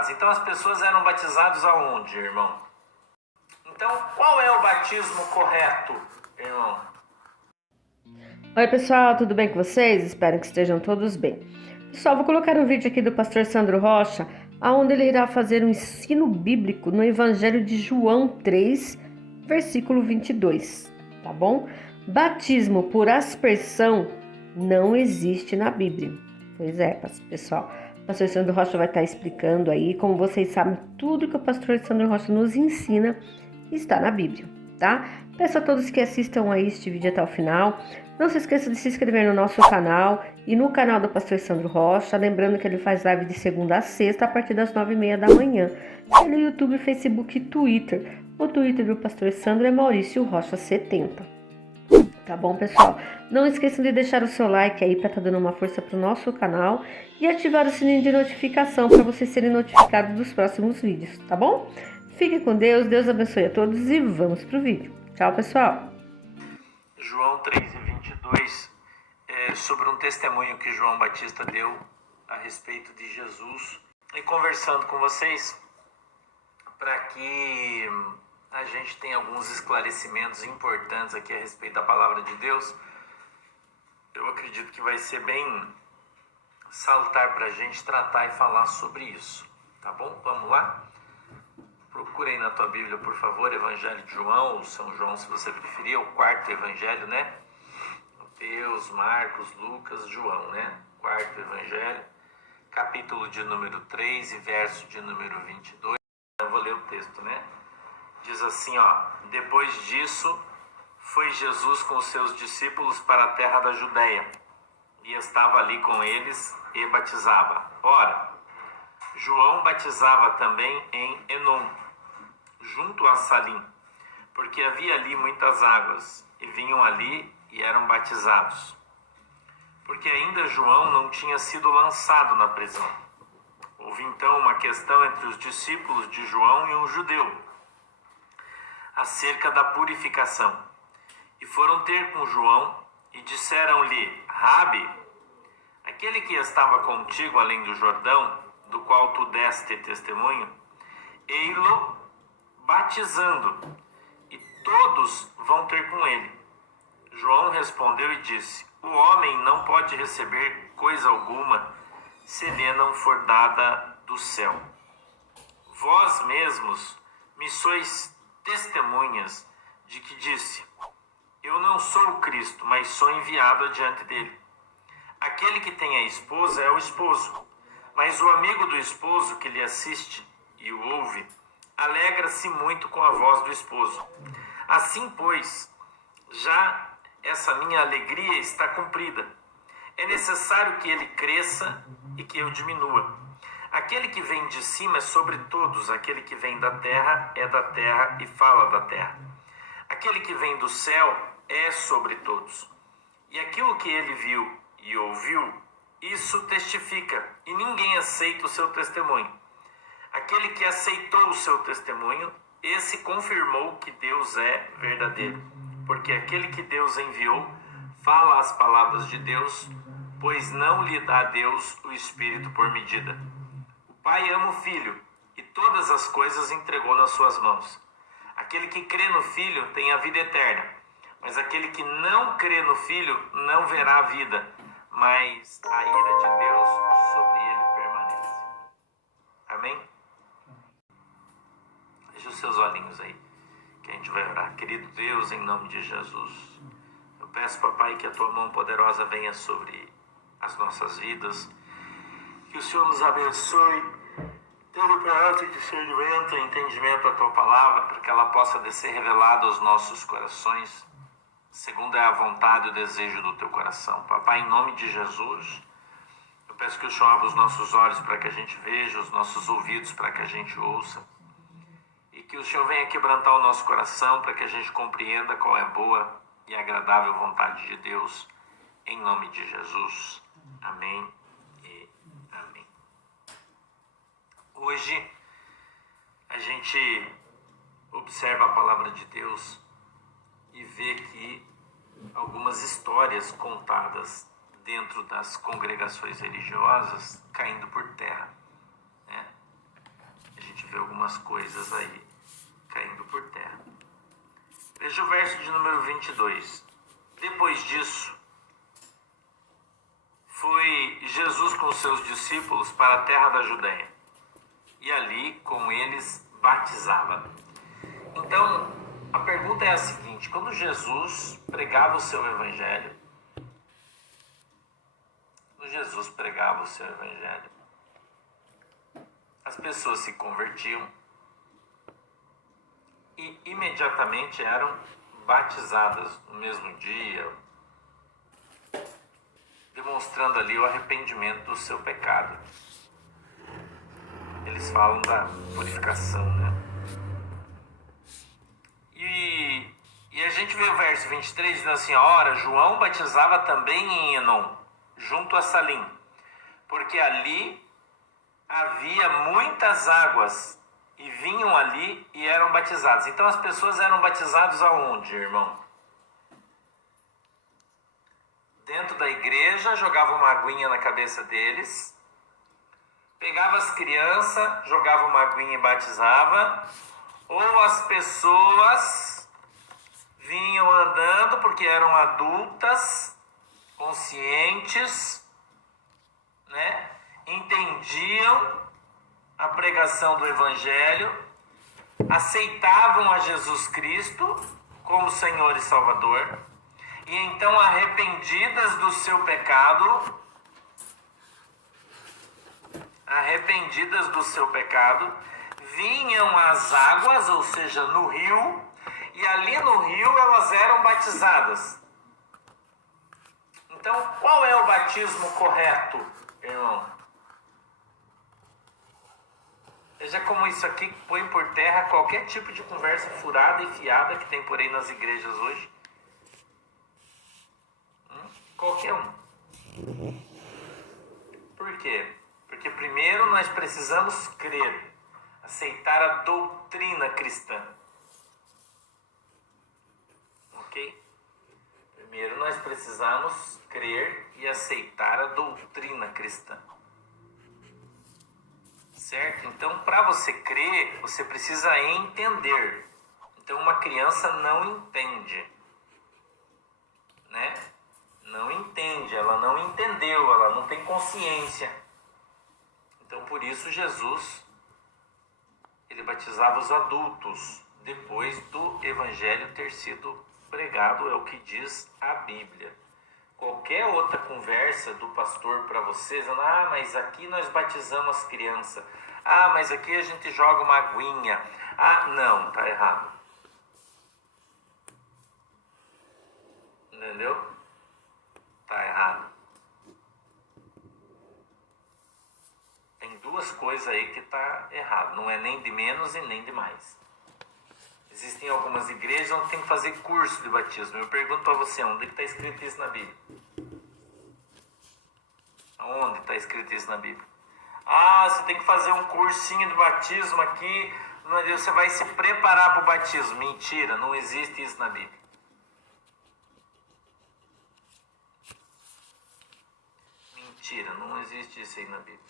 batizados. Então as pessoas eram batizadas aonde, irmão? Então qual é o batismo correto, irmão? Oi pessoal, tudo bem com vocês? Espero que estejam todos bem. Pessoal, vou colocar um vídeo aqui do pastor Sandro Rocha, onde ele irá fazer um ensino bíblico no Evangelho de João 3, versículo 22, tá bom? Batismo por aspersão não existe na Bíblia. Pois é, pessoal, o pastor Sandro Rocha vai estar explicando aí, como vocês sabem, tudo que o pastor Sandro Rocha nos ensina está na Bíblia, tá? Peço a todos que assistam a este vídeo até o final. Não se esqueça de se inscrever no nosso canal e no canal do pastor Sandro Rocha. Lembrando que ele faz live de segunda a sexta a partir das 9h30 da manhã. Pelo YouTube, Facebook e Twitter. O Twitter do pastor Sandro é Maurício Rocha 70. Tá bom, pessoal? Não esqueçam de deixar o seu like aí para estar dando uma força pro nosso canal e ativar o sininho de notificação para vocês serem notificados dos próximos vídeos, tá bom? Fiquem com Deus, Deus abençoe a todos e vamos pro vídeo. Tchau, pessoal! João 3:22 é sobre um testemunho que João Batista deu a respeito de Jesus. E conversando com vocês, para que a gente tenha alguns esclarecimentos importantes aqui a respeito da palavra de Deus, eu acredito que vai ser bem salutar para a gente tratar e falar sobre isso, tá bom? Vamos lá? Procure aí na tua Bíblia, por favor, Evangelho de João, ou São João, se você preferir, o quarto Evangelho, né? Mateus, Marcos, Lucas, João, né? Quarto Evangelho, capítulo de número 3 e verso de número 22. Eu vou ler o texto, né? Diz assim, ó: depois disso, foi Jesus com os seus discípulos para a terra da Judéia, e estava ali com eles e batizava. Ora, João batizava também em Enom, junto a Salim, porque havia ali muitas águas, e vinham ali e eram batizados. Porque ainda João não tinha sido lançado na prisão. Houve então uma questão entre os discípulos de João e um judeu, acerca da purificação. E foram ter com João e disseram-lhe: Rabi, aquele que estava contigo além do Jordão, do qual tu deste testemunho, ei-lo batizando, e todos vão ter com ele. João respondeu e disse: o homem não pode receber coisa alguma se lhe não for dada do céu. Vós mesmos me sois testemunhas de que disse: eu não sou o Cristo, mas sou enviado adiante dele. Aquele que tem a esposa é o esposo, mas o amigo do esposo que lhe assiste e o ouve, alegra-se muito com a voz do esposo. Assim, pois, já essa minha alegria está cumprida. É necessário que ele cresça e que eu diminua. Aquele que vem de cima é sobre todos, aquele que vem da terra é da terra e fala da terra. Aquele que vem do céu é sobre todos. E aquilo que ele viu e ouviu, isso testifica, e ninguém aceita o seu testemunho. Aquele que aceitou o seu testemunho, esse confirmou que Deus é verdadeiro. Porque aquele que Deus enviou fala as palavras de Deus, pois não lhe dá a Deus o Espírito por medida. O Pai ama o Filho, e todas as coisas entregou nas suas mãos. Aquele que crê no Filho tem a vida eterna, mas aquele que não crê no Filho não verá a vida, mas a ira de Deus sobre ele permanece. Amém? Feche os seus olhinhos aí, que a gente vai orar. Querido Deus, em nome de Jesus, eu peço, papai, que a tua mão poderosa venha sobre as nossas vidas, que o Senhor nos abençoe, dando para nós discernimento e entendimento da tua palavra, para que ela possa descer revelada aos nossos corações, segundo é a vontade e o desejo do teu coração. Papai, em nome de Jesus, eu peço que o Senhor abra os nossos olhos para que a gente veja, os nossos ouvidos para que a gente ouça, e que o Senhor venha quebrantar o nosso coração para que a gente compreenda qual é a boa e agradável vontade de Deus, em nome de Jesus. Amém e amém. Hoje a gente observa a palavra de Deus e vê que algumas histórias contadas dentro das congregações religiosas caindo por terra, né? vê algumas coisas aí caindo por terra. Veja o verso de número 22. Depois disso, foi Jesus com os seus discípulos para a terra da Judéia, e ali com eles batizava. Então, a pergunta é a seguinte: quando Jesus pregava o seu evangelho, as pessoas se convertiam e imediatamente eram batizadas no mesmo dia, demonstrando ali o arrependimento do seu pecado. Eles falam da purificação, né? E a gente vê o verso 23 dizendo assim: ora, João batizava também em Enom, junto a Salim, porque ali havia muitas águas, e vinham ali e eram batizados. Então as pessoas eram batizadas aonde, irmão? Dentro da igreja, jogava uma aguinha na cabeça deles, pegava as crianças, jogava uma aguinha e batizava, ou as pessoas vinham andando porque eram adultas, conscientes, né? Entendiam a pregação do Evangelho, aceitavam a Jesus Cristo como Senhor e Salvador, e então, arrependidas do seu pecado, vinham às águas, ou seja, no rio, e ali no rio elas eram batizadas. Então, qual é o batismo correto, irmão? Veja como isso aqui põe por terra qualquer tipo de conversa furada e fiada que tem por aí nas igrejas hoje. Qualquer um. Por quê? Porque primeiro nós precisamos crer, aceitar a doutrina cristã. Ok? Primeiro nós precisamos crer e aceitar a doutrina cristã. Certo? Então, para você crer, você precisa entender. Então, uma criança não entende, né? Não entende, ela não entendeu, ela não tem consciência. Então, por isso, Jesus, ele batizava os adultos, depois do evangelho ter sido pregado, é o que diz a Bíblia. Qualquer outra conversa do pastor para vocês, mas aqui nós batizamos as crianças, mas aqui a gente joga uma aguinha, não, tá errado. Entendeu? Tá errado. Tem duas coisas aí que tá errado, não é nem de menos e nem de mais. Existem algumas igrejas onde tem que fazer curso de batismo. Eu pergunto para você, onde está escrito isso na Bíblia? Onde está escrito isso na Bíblia? Você tem que fazer um cursinho de batismo aqui, você vai se preparar para o batismo. Mentira, não existe isso na Bíblia. Mentira, não existe isso aí na Bíblia.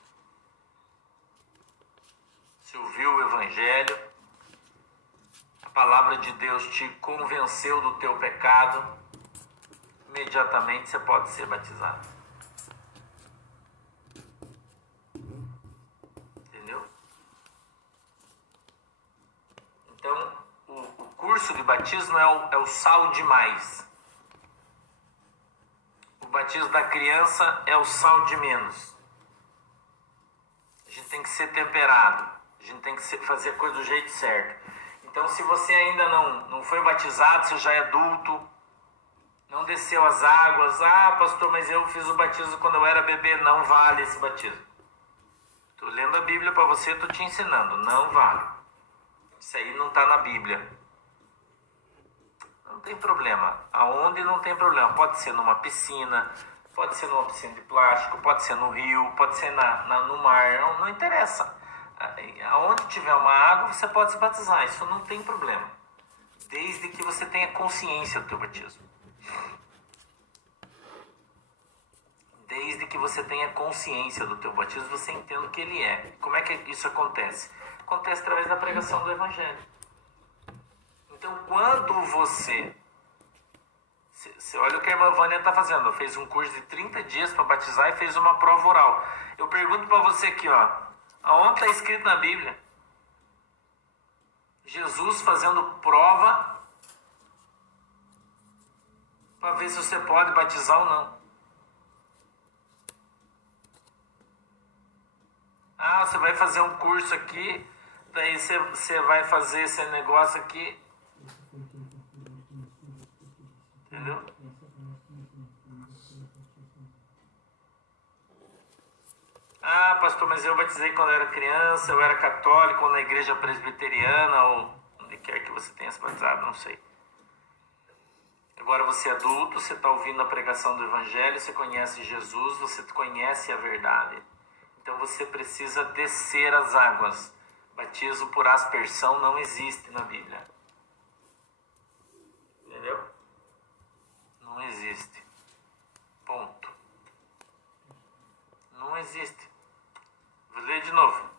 Você ouviu o Evangelho, a palavra de Deus te convenceu do teu pecado, imediatamente você pode ser batizado. Entendeu? Então, o curso de batismo é o sal de mais. O batismo da criança é o sal de menos. A gente tem que ser temperado, a gente tem que fazer a coisa do jeito certo. Então, se você ainda não foi batizado, você já é adulto, não desceu as águas, pastor, mas eu fiz o batismo quando eu era bebê, não vale esse batismo. Estou lendo a Bíblia para você, estou te ensinando, não vale. Isso aí não está na Bíblia. Não tem problema. Aonde não tem problema? Pode ser numa piscina, pode ser numa piscina de plástico, pode ser no rio, pode ser no mar, não interessa. Aonde tiver uma água, você pode se batizar, isso não tem problema. Desde que você tenha consciência do teu batismo. Desde que você tenha consciência do teu batismo, você entenda o que ele é. Como é que isso acontece? acontece através da pregação do Evangelho. Então, quando você olha o que a irmã Vânia está fazendo, ela fez um curso de 30 dias para batizar e fez uma prova oral. Eu pergunto para você aqui, ó, aonde está escrito na Bíblia? Jesus fazendo prova para ver se você pode batizar ou não. Ah, você vai fazer um curso aqui, daí você vai fazer esse negócio aqui. Entendeu? Ah, pastor, mas eu batizei quando eu era criança, eu era católico, ou na igreja presbiteriana, ou onde quer que você tenha se batizado, não sei. Agora você é adulto, você está ouvindo a pregação do Evangelho, você conhece Jesus, você conhece a verdade. Então você precisa descer as águas. Batismo por aspersão não existe na Bíblia. Entendeu? Não existe. Ponto. Não existe. Vou ler de novo.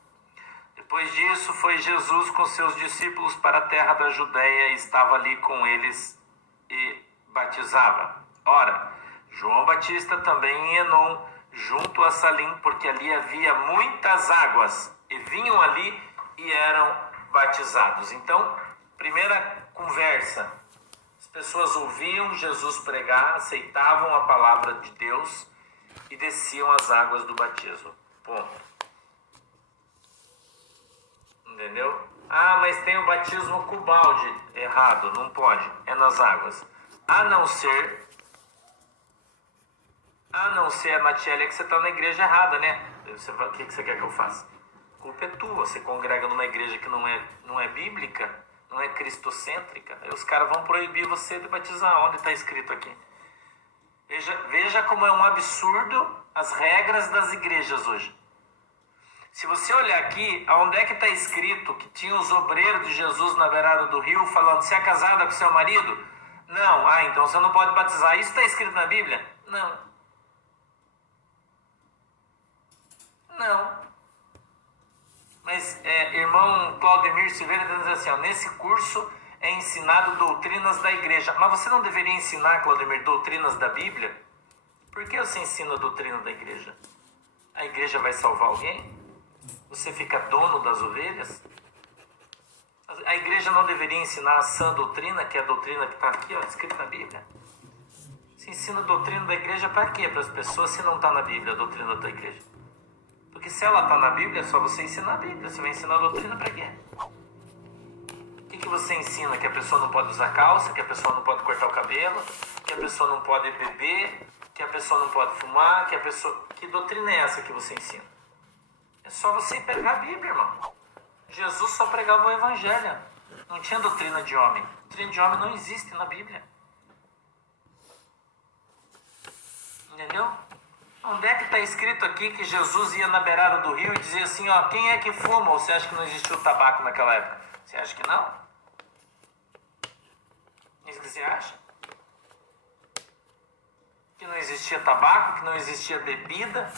Depois disso, foi Jesus com seus discípulos para a terra da Judéia e estava ali com eles e batizava. Ora, João Batista também em Enom, junto a Salim, porque ali havia muitas águas, e vinham ali e eram batizados. Então, primeira conversa, as pessoas ouviam Jesus pregar, aceitavam a palavra de Deus e desciam as águas do batismo. Ponto. Entendeu? Ah, mas tem o batismo com balde. Errado, não pode. É nas águas. A não ser, Matiele, é que você está na igreja errada, né? O que você quer que eu faça? A culpa é tua. Você congrega numa igreja que não é bíblica, não é cristocêntrica. Aí os caras vão proibir você de batizar. Onde está escrito aqui? Veja como é um absurdo as regras das igrejas hoje. Se você olhar aqui, aonde é que está escrito que tinha os obreiros de Jesus na beirada do rio falando, você é casada com seu marido? Não. Ah, então você não pode batizar. Isso está escrito na Bíblia? Não. Não. Mas irmão Claudemir Silveira está dizendo assim, ó, nesse curso é ensinado doutrinas da igreja. Mas você não deveria ensinar, Claudemir, doutrinas da Bíblia? Por que você ensina a doutrina da igreja? A igreja vai salvar alguém? Você fica dono das ovelhas? A igreja não deveria ensinar a sã doutrina, que é a doutrina que está aqui, ó, escrita na Bíblia? Você ensina a doutrina da igreja para quê? Para as pessoas, se não está na Bíblia a doutrina da igreja. Porque se ela está na Bíblia, é só você ensinar a Bíblia. Você vai ensinar a doutrina para quê? O que você ensina? Que a pessoa não pode usar calça, que a pessoa não pode cortar o cabelo, que a pessoa não pode beber, que a pessoa não pode fumar, que a pessoa... Que doutrina é essa que você ensina? É só você pegar a Bíblia, irmão. Jesus só pregava o Evangelho. Não tinha doutrina de homem. Doutrina de homem não existe na Bíblia. Entendeu? Onde é que está escrito aqui que Jesus ia na beirada do rio e dizia assim, ó, quem é que fuma? Ou você acha que não existiu tabaco naquela época? Você acha que não? Isso que você acha? Que não existia tabaco, que não existia bebida?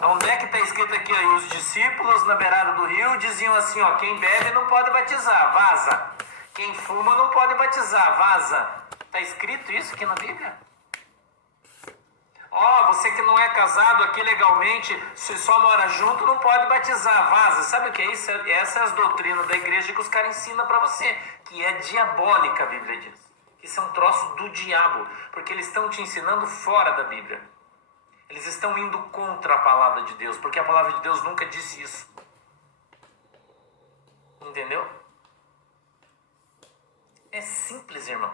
Onde é que está escrito aqui, ó, os discípulos na beirada do rio diziam assim, ó, quem bebe não pode batizar, vaza. Quem fuma não pode batizar, vaza. Está escrito isso aqui na Bíblia? Ó, você que não é casado aqui legalmente, se só mora junto, não pode batizar, vaza. Sabe o que é isso? Essa é as doutrinas da igreja que os caras ensinam para você, que é diabólica, a Bíblia diz. Isso é um troço do diabo, porque eles estão te ensinando fora da Bíblia. Eles estão indo contra a palavra de Deus, porque a palavra de Deus nunca disse isso. Entendeu? É simples, irmão.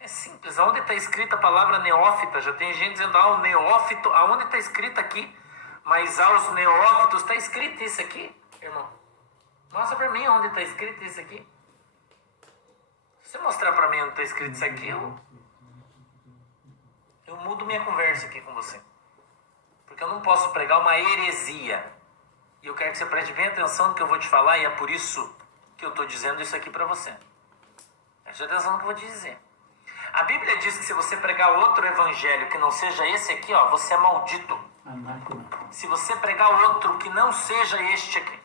É simples. Aonde está escrita a palavra neófita? Já tem gente dizendo, o neófito. Aonde está escrito aqui? Mas aos neófitos, está escrito isso aqui, irmão? Mostra para mim onde está escrito isso aqui. Se você mostrar para mim onde está escrito isso aqui, eu mudo minha conversa aqui com você. Porque eu não posso pregar uma heresia. E eu quero que você preste bem atenção no que eu vou te falar, e é por isso que eu estou dizendo isso aqui para você. Preste atenção no que eu vou te dizer. A Bíblia diz que se você pregar outro evangelho que não seja esse aqui, ó, você é maldito. Se você pregar outro que não seja este aqui,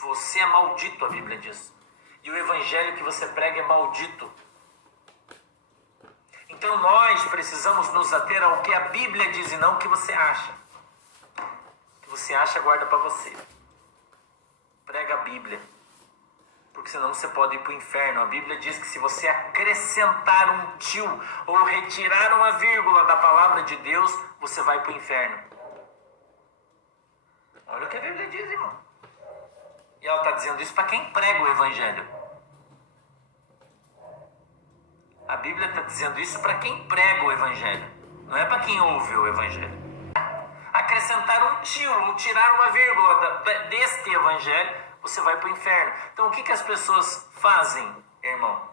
você é maldito, a Bíblia diz. E o evangelho que você prega é maldito. Então nós precisamos nos ater ao que a Bíblia diz e não o que você acha. O que você acha, guarda para você. Prega a Bíblia. Porque senão você pode ir para o inferno. A Bíblia diz que se você acrescentar um tio ou retirar uma vírgula da palavra de Deus, você vai para o inferno. Olha o que a Bíblia diz, irmão. E ela está dizendo isso para quem prega o evangelho. A Bíblia está dizendo isso para quem prega o evangelho. Não é para quem ouve o evangelho. Acrescentar um tio ou tirar uma vírgula deste evangelho, você vai para o inferno. Então o que as pessoas fazem, irmão?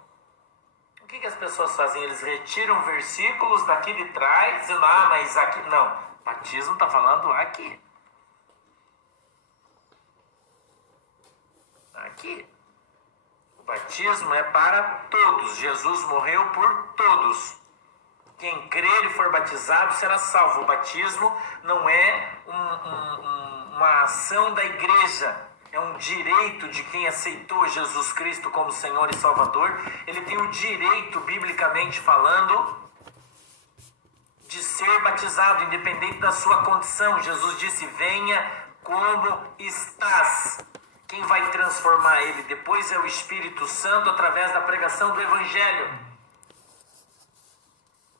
O que as pessoas fazem? Eles retiram versículos daqui de trás, dizendo, mas aqui... Não, batismo está falando aqui. Aqui. O batismo é para todos. Jesus morreu por todos. Quem crer e for batizado será salvo. O batismo não é uma ação da igreja. É um direito de quem aceitou Jesus Cristo como Senhor e Salvador. Ele tem o direito, biblicamente falando, de ser batizado, independente da sua condição. Jesus disse, venha como estás. Quem vai transformar ele depois é o Espírito Santo através da pregação do Evangelho.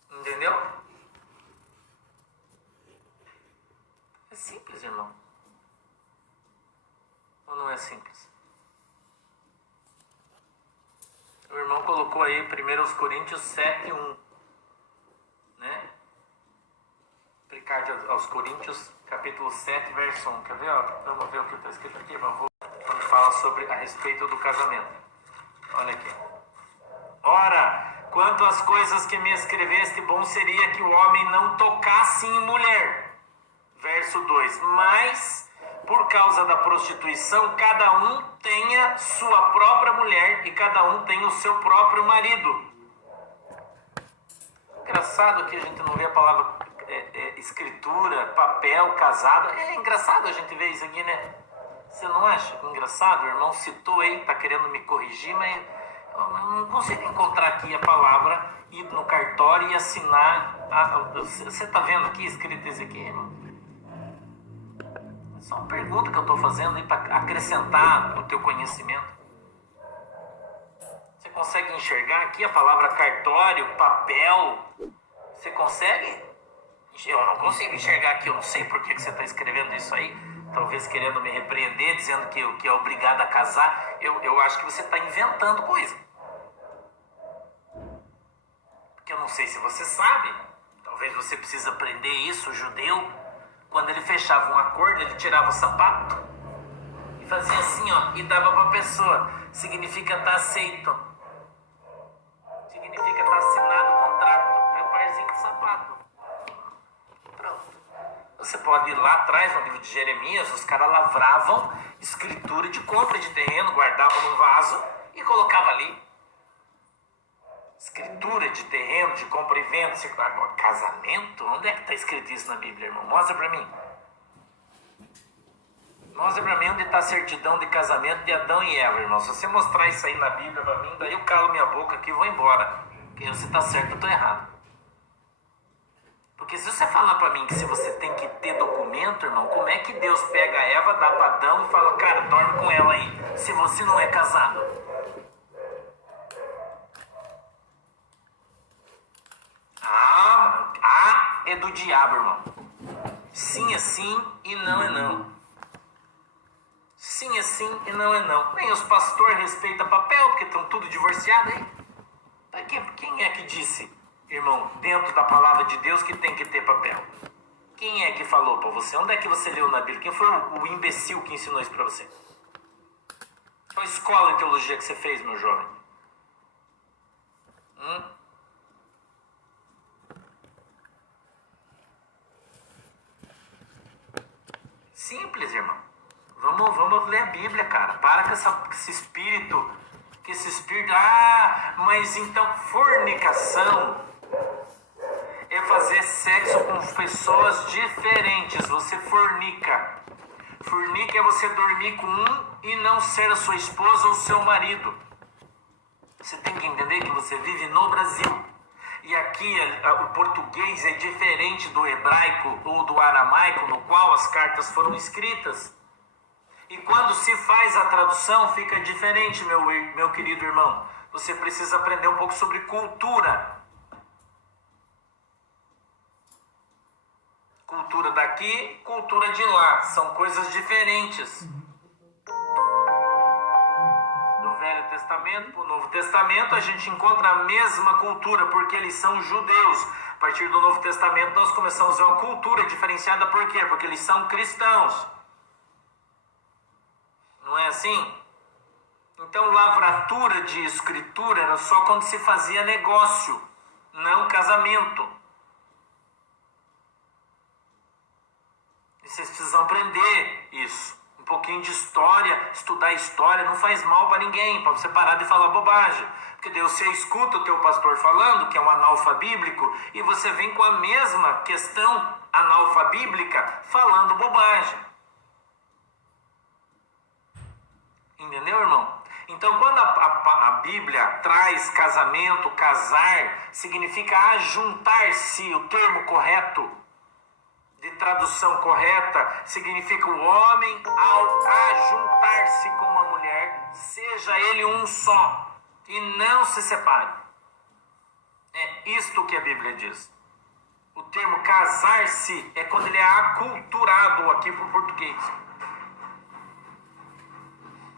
Entendeu? É simples, irmão. Ou não é simples? O irmão colocou aí 1 Coríntios 7, 1. Né? Carta aos Coríntios, capítulo 7, verso 1. Quer ver? Ó? Vamos ver o que está escrito aqui, irmão. Quando fala a respeito do casamento. Olha aqui. Ora, quanto às coisas que me escreveste, bom seria que o homem não tocasse em mulher. Verso 2. Mas, por causa da prostituição, cada um tenha sua própria mulher e cada um tenha o seu próprio marido. Engraçado que a gente não vê a palavra escritura, papel, casado. É engraçado a gente ver isso aqui, né? Você não acha engraçado? O irmão citou aí, está querendo me corrigir, mas eu não consigo encontrar aqui a palavra, ir no cartório e assinar. Você está vendo aqui escrito isso aqui, irmão? É só uma pergunta que eu estou fazendo aí para acrescentar no teu conhecimento. Você consegue enxergar aqui a palavra cartório, papel? Você consegue? Eu não consigo enxergar aqui, eu não sei por que você está escrevendo isso aí. Talvez querendo me repreender, dizendo que é obrigado a casar. Eu acho que você está inventando coisa. Porque eu não sei se você sabe. Talvez você precise aprender isso. O judeu, quando ele fechava um acordo, ele tirava o sapato e fazia assim, ó, e dava para a pessoa. Significa estar aceito. Significa estar assinado o contrato. É um parzinho de sapato. Pronto. Você pode ir lá atrás, no livro de Jeremias, os caras lavravam escritura de compra de terreno, guardavam num vaso e colocavam ali. Escritura de terreno, de compra e venda. Agora, casamento? Onde é que está escrito isso na Bíblia, irmão? Mostra para mim. Mostra para mim onde está a certidão de casamento de Adão e Eva, irmão. Se você mostrar isso aí na Bíblia para mim, daí eu calo minha boca aqui e vou embora. Porque você está certo, eu estou errado. Porque se você falar para mim que se você tem que ter documento, irmão, como é que Deus pega a Eva, dá para Adão e fala, cara, dorme com ela aí, se você não é casado? É do diabo, irmão. Sim é sim e não é não. Sim é sim e não é não. Nem os pastores respeitam papel, porque estão tudo divorciados aí. Quem é que disse, irmão, dentro da palavra de Deus que tem que ter papel? Quem é que falou para você? Onde é que você leu na Bíblia? Quem foi o imbecil que ensinou isso para você? Qual escola de teologia que você fez, meu jovem? Simples, irmão. Vamos ler a Bíblia, cara. Para com esse espírito. Mas então fornicação é fazer sexo com pessoas diferentes. Você fornica. Fornica é você dormir com um e não ser a sua esposa ou seu marido. Você tem que entender que você vive no Brasil. E aqui o português é diferente do hebraico ou do aramaico, no qual as cartas foram escritas. E quando se faz a tradução, fica diferente, meu querido irmão. Você precisa aprender um pouco sobre cultura. Cultura daqui, cultura de lá. São coisas diferentes. Do Velho Testamento para o Novo Testamento, a gente encontra a mesma cultura, porque eles são judeus. A partir do Novo Testamento, nós começamos a ver uma cultura diferenciada. Por quê? Porque eles são cristãos. Não é assim? Então, lavratura de escritura era só quando se fazia negócio, não casamento. E vocês precisam aprender isso. Um pouquinho de história, estudar história não faz mal para ninguém, para você parar de falar bobagem. Porque Deus, você escuta o teu pastor falando, que é um analfabíblico, e você vem com a mesma questão analfabíblica falando bobagem. Entendeu, irmão? Então, quando a Bíblia traz casamento, casar, significa ajuntar-se, o termo correto, de tradução correta, significa o homem ao ajuntar-se com uma mulher, seja ele um só, e não se separe. É isto que a Bíblia diz. O termo casar-se é quando ele é aculturado aqui para o português.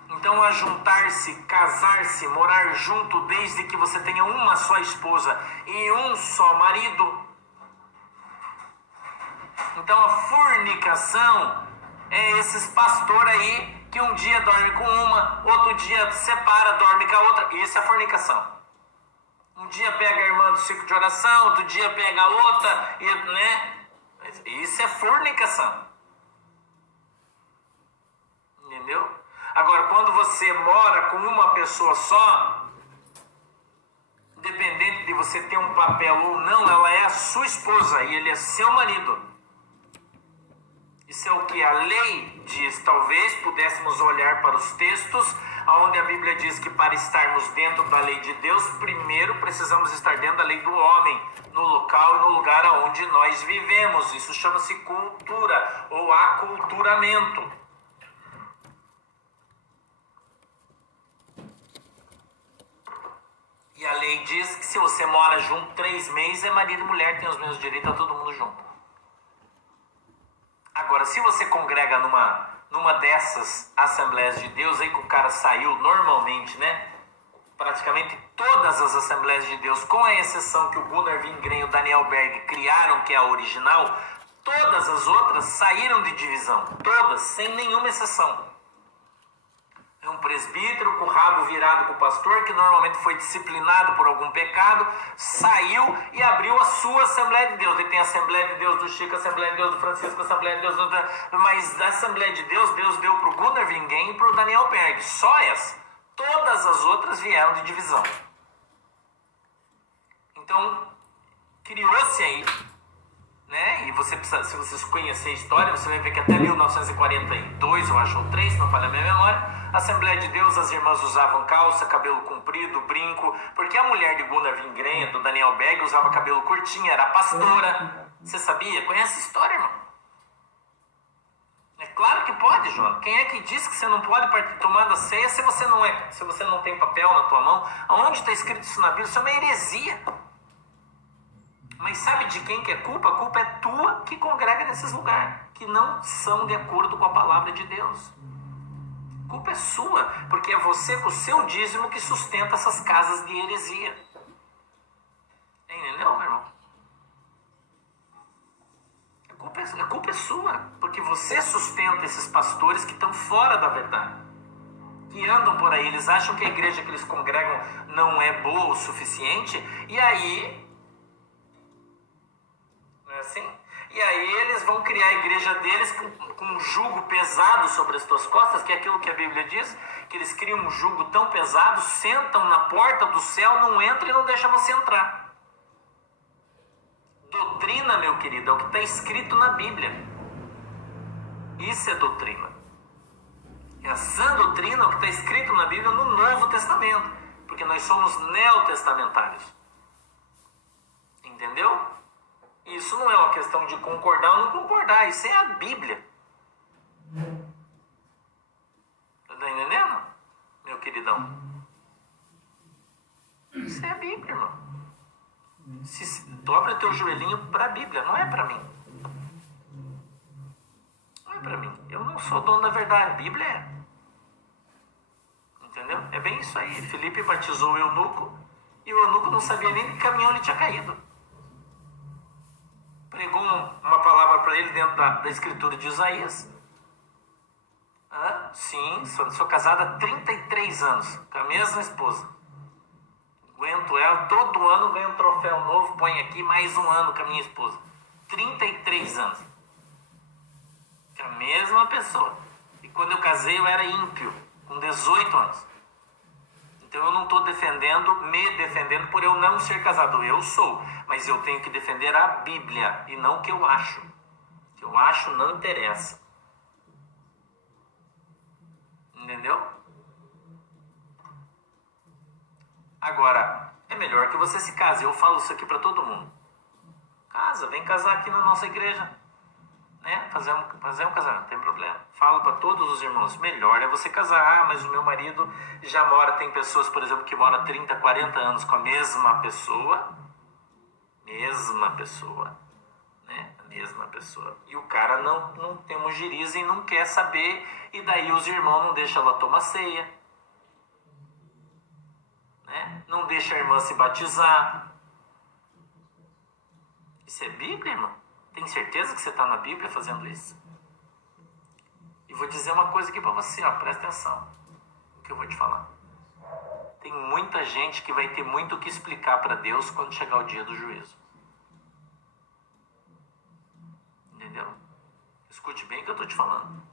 Então, ajuntar-se, casar-se, morar junto, desde que você tenha uma só esposa e um só marido. Então, a fornicação é esses pastores aí que um dia dorme com uma, outro dia separa, dorme com a outra. Isso é fornicação. Um dia pega a irmã do ciclo de oração, outro dia pega a outra, né? Isso é fornicação. Entendeu? Agora, quando você mora com uma pessoa só, independente de você ter um papel ou não, ela é a sua esposa e ele é seu marido. Isso é o que a lei diz. Talvez pudéssemos olhar para os textos, onde a Bíblia diz que para estarmos dentro da lei de Deus, primeiro precisamos estar dentro da lei do homem, no local e no lugar onde nós vivemos. Isso chama-se cultura ou aculturamento. E a lei diz que se você mora junto 3 meses, é marido e mulher, tem os mesmos direitos, a todo mundo junto. Agora, se você congrega numa dessas Assembleias de Deus, aí que o cara saiu normalmente, né? Praticamente todas as Assembleias de Deus, com a exceção que o Gunnar Wingren e o Daniel Berg criaram, que é a original, todas as outras saíram de divisão. Todas, sem nenhuma exceção. É um presbítero com o rabo virado para o pastor, que normalmente foi disciplinado por algum pecado, saiu e abriu a sua Assembleia de Deus. Ele tem a Assembleia de Deus do Chico, a Assembleia de Deus do Francisco, a Assembleia de Deus do... Mas da Assembleia de Deus, Deus deu para o Gunnar Wingren e para o Daniel Berg. Só essa. Todas as outras vieram de divisão. Então, criou-se aí, né? E você precisa, se vocês conhecerem a história, você vai ver que até 1942, eu acho, ou 3, se não falha a minha memória, a Assembleia de Deus, as irmãs usavam calça, cabelo comprido, brinco, porque a mulher de Gunnar Wingren, do Daniel Berg, usava cabelo curtinho, era pastora. Você sabia? Conhece a história, irmão? É claro que pode, João. Quem é que diz que você não pode tomar da ceia se você não tem papel na tua mão? Aonde está escrito isso na Bíblia? Isso é uma heresia. Mas sabe de quem que é culpa? A culpa é tua que congrega nesses lugares, que não são de acordo com a palavra de Deus. A culpa é sua, porque é você com o seu dízimo que sustenta essas casas de heresia. Entendeu, meu irmão? A culpa é sua, porque você sustenta esses pastores que estão fora da verdade. Que andam por aí, eles acham que a igreja que eles congregam não é boa o suficiente, e aí... assim? E aí eles vão criar a igreja deles com um jugo pesado sobre as tuas costas, que é aquilo que a Bíblia diz, que eles criam um jugo tão pesado, sentam na porta do céu, não entram e não deixam você entrar. Doutrina, meu querido, é o que está escrito na Bíblia. Isso é doutrina. É a sã doutrina, o que está escrito na Bíblia no Novo Testamento. Porque nós somos neotestamentários. Entendeu? Isso não é uma questão de concordar ou não concordar. Isso é a Bíblia. Tá entendendo, meu queridão? Isso é a Bíblia, irmão. Dobra teu joelhinho para a Bíblia, não é para mim. Não é para mim. Eu não sou dono da verdade, a Bíblia é. Entendeu? É bem isso aí. Filipe batizou o eunuco e o eunuco não sabia nem que caminhão ele tinha caído. Pregou uma palavra para ele dentro da escritura de Isaías. Sim, sou casada há 33 anos com a mesma esposa. Aguento ela, todo ano ganho um troféu novo, põe aqui mais um ano com a minha esposa. 33 anos. Com a mesma pessoa. E quando eu casei eu era ímpio, com 18 anos. Então eu não estou me defendendo por eu não ser casado. Eu sou, mas eu tenho que defender a Bíblia e não o que eu acho. O que eu acho não interessa. Entendeu? Agora, é melhor que você se case. Eu falo isso aqui para todo mundo. Casa, vem casar aqui na nossa igreja. Né? Fazer um casamento, não tem problema. Falo para todos os irmãos, melhor é você casar. Mas o meu marido já mora, tem pessoas, por exemplo, que moram 30, 40 anos com a mesma pessoa. Mesma pessoa. Né? A mesma pessoa. E o cara não tem um giriza e não quer saber. E daí os irmãos não deixam ela tomar ceia. Né? Não deixa a irmã se batizar. Isso é Bíblia, irmão? Tem certeza que você está na Bíblia fazendo isso? E vou dizer uma coisa aqui para você, ó, presta atenção no que eu vou te falar. Tem muita gente que vai ter muito o que explicar para Deus quando chegar o dia do juízo. Entendeu? Escute bem o que eu estou te falando.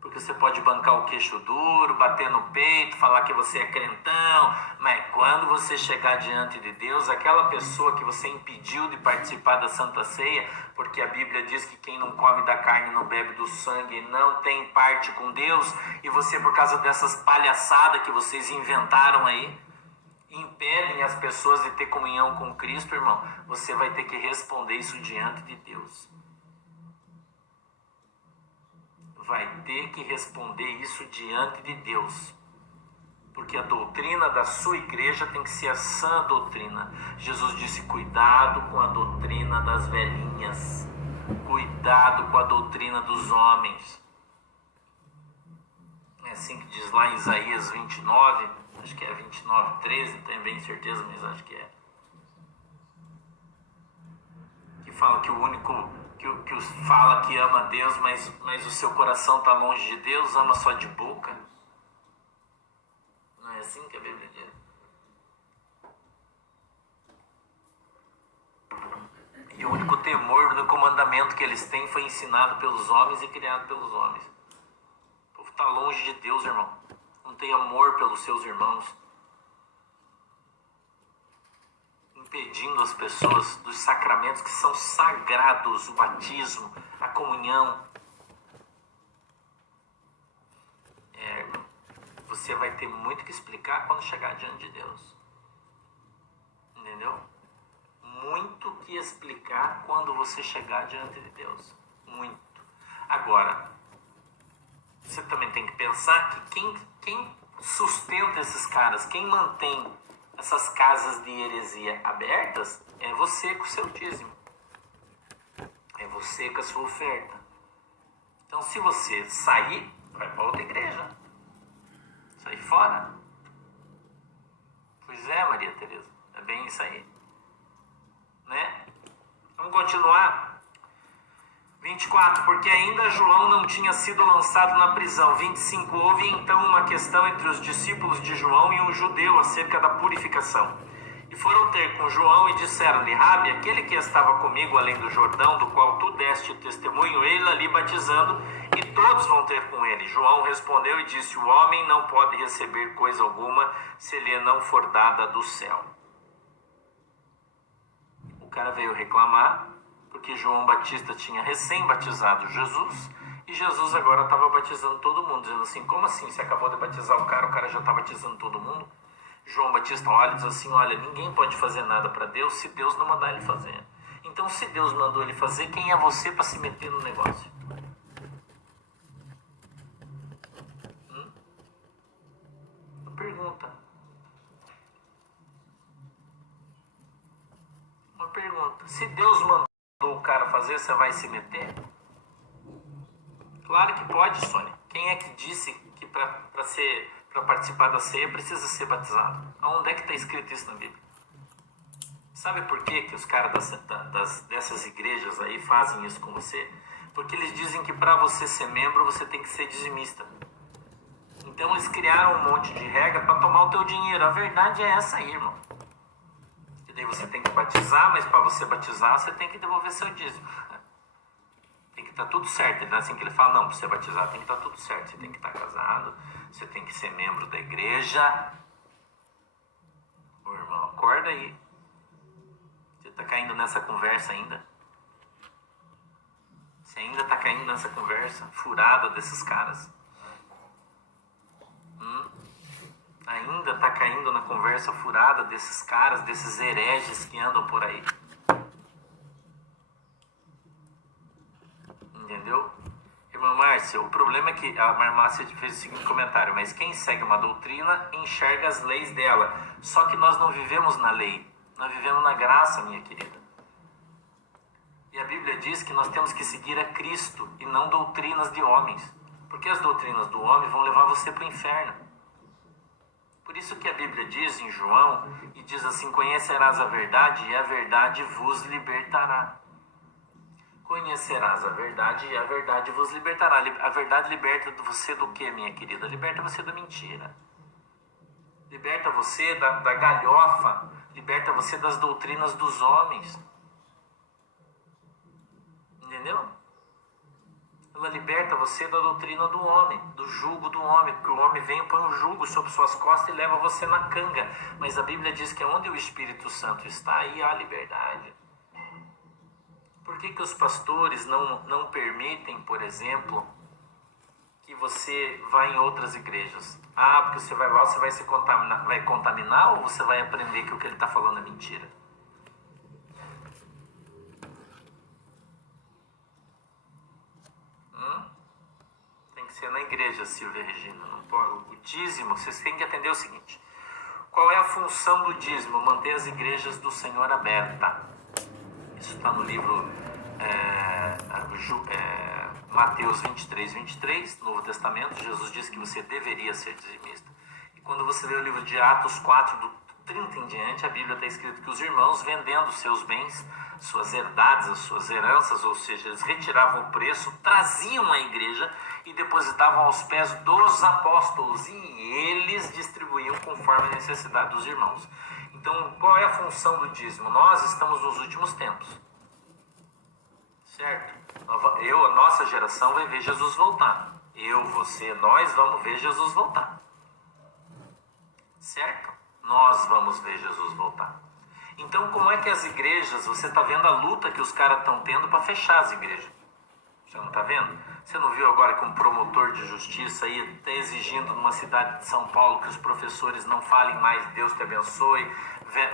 Porque você pode bancar o queixo duro, bater no peito, falar que você é crentão, mas quando você chegar diante de Deus, aquela pessoa que você impediu de participar da Santa Ceia, porque a Bíblia diz que quem não come da carne e não bebe do sangue não tem parte com Deus, e você, por causa dessas palhaçadas que vocês inventaram aí, impedem as pessoas de ter comunhão com Cristo, irmão, você vai ter que responder isso diante de Deus. Vai ter que responder isso diante de Deus. Porque a doutrina da sua igreja tem que ser a sã doutrina. Jesus disse, cuidado com a doutrina das velhinhas. Cuidado com a doutrina dos homens. É assim que diz lá em Isaías 29, acho que é 29, 13, não tenho bem certeza, mas acho que é. Que fala que o único... Que fala que ama Deus, mas o seu coração está longe de Deus, ama só de boca. Não é assim que a Bíblia diz? E o único temor do comandamento que eles têm foi ensinado pelos homens e criado pelos homens. O povo está longe de Deus, irmão. Não tem amor pelos seus irmãos. Impedindo as pessoas dos sacramentos que são sagrados, o batismo, a comunhão. Você vai ter muito que explicar quando chegar diante de Deus. Entendeu? Muito que explicar quando você chegar diante de Deus. Muito. Agora, você também tem que pensar que quem sustenta esses caras, quem mantém essas casas de heresia abertas, é você com o seu dízimo. É você com a sua oferta. Então, se você sair, vai para outra igreja. Sair fora. Pois é, Maria Tereza. É bem isso aí. Né? Vamos continuar. 24, porque ainda João não tinha sido lançado na prisão. 25, houve então uma questão entre os discípulos de João e um judeu acerca da purificação. E foram ter com João e disseram-lhe, Rabi, aquele que estava comigo além do Jordão, do qual tu deste o testemunho, ele ali batizando, e todos vão ter com ele. João respondeu e disse, o homem não pode receber coisa alguma se lhe não for dada do céu. O cara veio reclamar porque João Batista tinha recém-batizado Jesus e Jesus agora estava batizando todo mundo, dizendo assim, como assim? Você acabou de batizar o cara já está batizando todo mundo? João Batista olha e diz assim, olha, ninguém pode fazer nada para Deus se Deus não mandar ele fazer. Então, se Deus mandou ele fazer, quem é você para se meter no negócio? Uma pergunta. Uma pergunta. Se Deus mandou o cara fazer, você vai se meter? Claro que pode, Sônia. Quem é que disse que para participar da ceia precisa ser batizado? Aonde é que está escrito isso na Bíblia? Sabe por que os caras dessas igrejas aí fazem isso com você? Porque eles dizem que para você ser membro, você tem que ser dizimista. Então eles criaram um monte de regra para tomar o teu dinheiro. A verdade é essa aí, irmão. E daí você tem que batizar, mas para você batizar, você tem que devolver seu dízimo. Tem que estar tudo certo. Não é assim que ele fala, não, para você batizar tem que estar tudo certo. Você tem que estar casado, você tem que ser membro da igreja. Ô irmão, acorda aí. Você está caindo nessa conversa ainda? Você ainda está caindo nessa conversa furada desses caras? Ainda está caindo na conversa furada desses caras, desses hereges que andam por aí? Entendeu? Irmã Márcia, o problema é que a irmã Márcia fez o seguinte comentário, mas quem segue uma doutrina enxerga as leis dela. Só que nós não vivemos na lei, nós vivemos na graça, minha querida. E a Bíblia diz que nós temos que seguir a Cristo e não doutrinas de homens. Porque as doutrinas do homem vão levar você para o inferno. Por isso que a Bíblia diz em João, e diz assim, conhecerás a verdade e a verdade vos libertará. Conhecerás a verdade e a verdade vos libertará. A verdade liberta você do que, minha querida? Liberta você da mentira. Liberta você da galhofa. Liberta você das doutrinas dos homens. Entendeu? Ela liberta você da doutrina do homem, do jugo do homem, porque o homem vem e põe um jugo sobre suas costas e leva você na canga. Mas a Bíblia diz que onde o Espírito Santo está, aí há liberdade. Por que os pastores não permitem, por exemplo, que você vá em outras igrejas? Ah, porque você vai lá, você vai se contaminar ou você vai aprender que o que ele está falando é mentira? Tem que ser na igreja, Silvia Regina. Não pode. O dízimo, vocês têm que entender o seguinte. Qual é a função do dízimo? Manter as igrejas do Senhor abertas. Isso está no livro Mateus 23, Novo Testamento. Jesus diz que você deveria ser dizimista. E quando você lê o livro de Atos 4, do 30 em diante, a Bíblia está escrito que os irmãos, vendendo seus bens, suas herdades, as suas heranças, ou seja, eles retiravam o preço, traziam à igreja e depositavam aos pés dos apóstolos, e eles distribuíam conforme a necessidade dos irmãos. Então, qual é a função do dízimo? Nós estamos nos últimos tempos, certo? A nossa geração vai ver Jesus voltar. Eu, você, nós vamos ver Jesus voltar, certo? Nós vamos ver Jesus voltar. Então, como é que as igrejas, você está vendo a luta que os caras estão tendo para fechar as igrejas? Você não está vendo? Você não viu agora que um promotor de justiça aí está exigindo numa cidade de São Paulo que os professores não falem mais Deus te abençoe,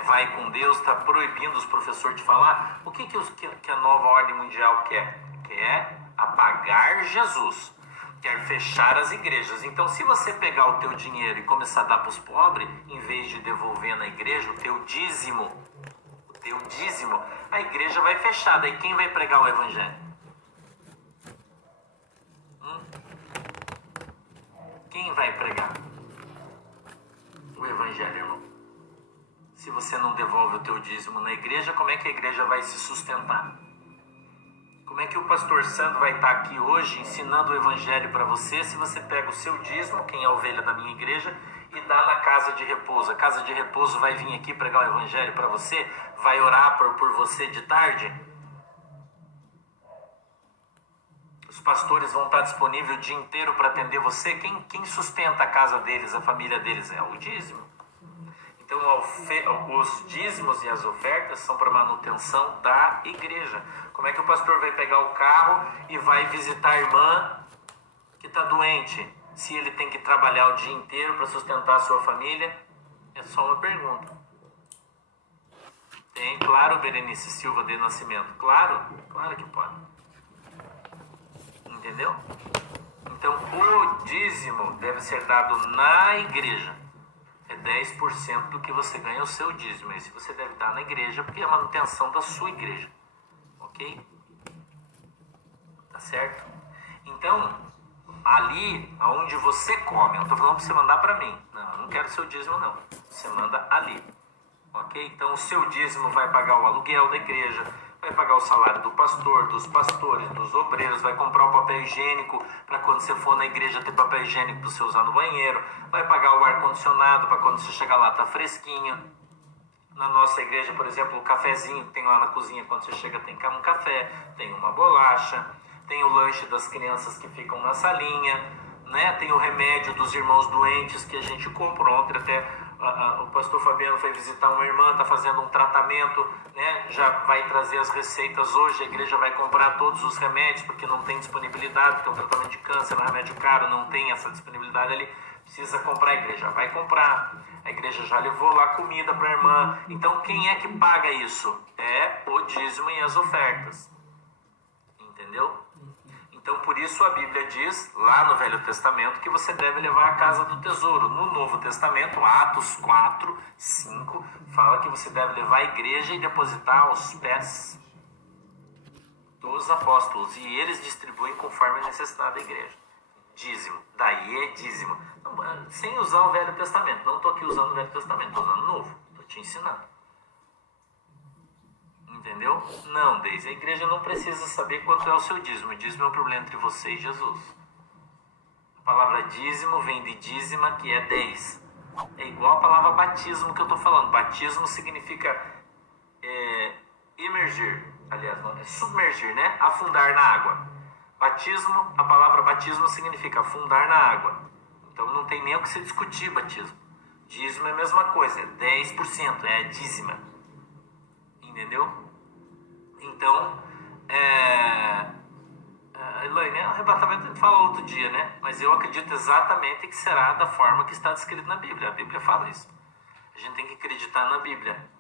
vai com Deus, está proibindo os professores de falar? O que a nova ordem mundial quer? Quer apagar Jesus. Quer fechar as igrejas. Então, se você pegar o teu dinheiro e começar a dar para os pobres, em vez de devolver na igreja o teu dízimo, a igreja vai fechar. Daí quem vai pregar o evangelho? Quem vai pregar o evangelho, irmão? Se você não devolve o teu dízimo na igreja, como é que a igreja vai se sustentar? Como é que o pastor Sandro vai estar aqui hoje ensinando o evangelho para você se você pega o seu dízimo, quem é a ovelha da minha igreja, e dá na casa de repouso? A casa de repouso vai vir aqui pregar o evangelho para você? Vai orar por você de tarde? Os pastores vão estar disponíveis o dia inteiro para atender você? Quem sustenta a casa deles, a família deles? É o dízimo. Então, os dízimos e as ofertas são para manutenção da igreja. Como é que o pastor vai pegar o carro e vai visitar a irmã que está doente, se ele tem que trabalhar o dia inteiro para sustentar a sua família? É só uma pergunta. Tem, claro, Berenice Silva de Nascimento. Claro que pode. Entendeu? Então, o dízimo deve ser dado na igreja. É 10% do que você ganha o seu dízimo. Esse você deve dar na igreja, porque é a manutenção da sua igreja. Ok? Tá certo? Então, ali onde você come, eu não estou falando para você mandar para mim. Não, eu não quero seu dízimo, não. Você manda ali. Ok? Então, o seu dízimo vai pagar o aluguel da igreja, vai pagar o salário do pastor, dos pastores, dos obreiros, vai comprar o papel higiênico para quando você for na igreja ter papel higiênico para você usar no banheiro, vai pagar o ar-condicionado para quando você chegar lá tá fresquinho. Na nossa igreja, por exemplo, o cafezinho que tem lá na cozinha, quando você chega tem um café, tem uma bolacha, tem o lanche das crianças que ficam na salinha, né? Tem o remédio dos irmãos doentes que a gente compra. Ontem até o pastor Fabiano foi visitar uma irmã, está fazendo um tratamento, né? Já vai trazer as receitas hoje, a igreja vai comprar todos os remédios, porque não tem disponibilidade, porque é um tratamento de câncer, um remédio caro, não tem essa disponibilidade ali, precisa comprar, a igreja vai comprar, a igreja já levou lá comida para a irmã. Então quem é que paga isso? É o dízimo e as ofertas, entendeu? Então, por isso a Bíblia diz, lá no Velho Testamento, que você deve levar a casa do tesouro. No Novo Testamento, Atos 4, 5, fala que você deve levar a igreja e depositar aos pés dos apóstolos. E eles distribuem conforme a necessidade da igreja. Dízimo. Daí é dízimo. Sem usar o Velho Testamento. Não estou aqui usando o Velho Testamento, estou usando o Novo. Estou te ensinando. Entendeu? Não, Deise, a igreja não precisa saber quanto é o seu dízimo. O dízimo é um problema entre você e Jesus. A palavra dízimo vem de dízima, que é 10. É igual a palavra batismo que eu estou falando. Batismo significa emergir. Aliás, não, é submergir, né? Afundar na água. Batismo, a palavra batismo significa afundar na água. Então não tem nem o que se discutir batismo. Dízimo é a mesma coisa, é 10%, é a dízima. Entendeu? Então, Elaine, o arrebatamento a gente fala outro dia, né? Mas eu acredito exatamente que será da forma que está descrito na Bíblia. A Bíblia fala isso. A gente tem que acreditar na Bíblia.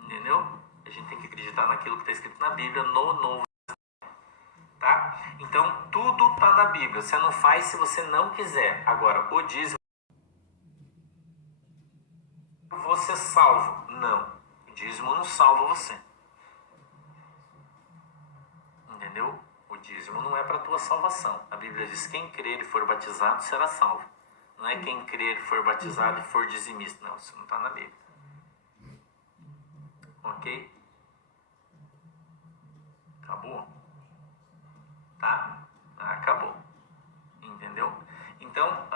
Entendeu? A gente tem que acreditar naquilo que está escrito na Bíblia, no Novo Testamento. Tá? Então, tudo está na Bíblia. Você não faz se você não quiser. Agora, o dízimo, você é salvo. Não. O dízimo não salva você. Entendeu? O dízimo não é para a tua salvação. A Bíblia diz: quem crer e for batizado será salvo. Não é quem crer e for batizado e for dizimista. Não, isso não está na Bíblia. Ok? Acabou? Tá? Acabou. Entendeu? Então,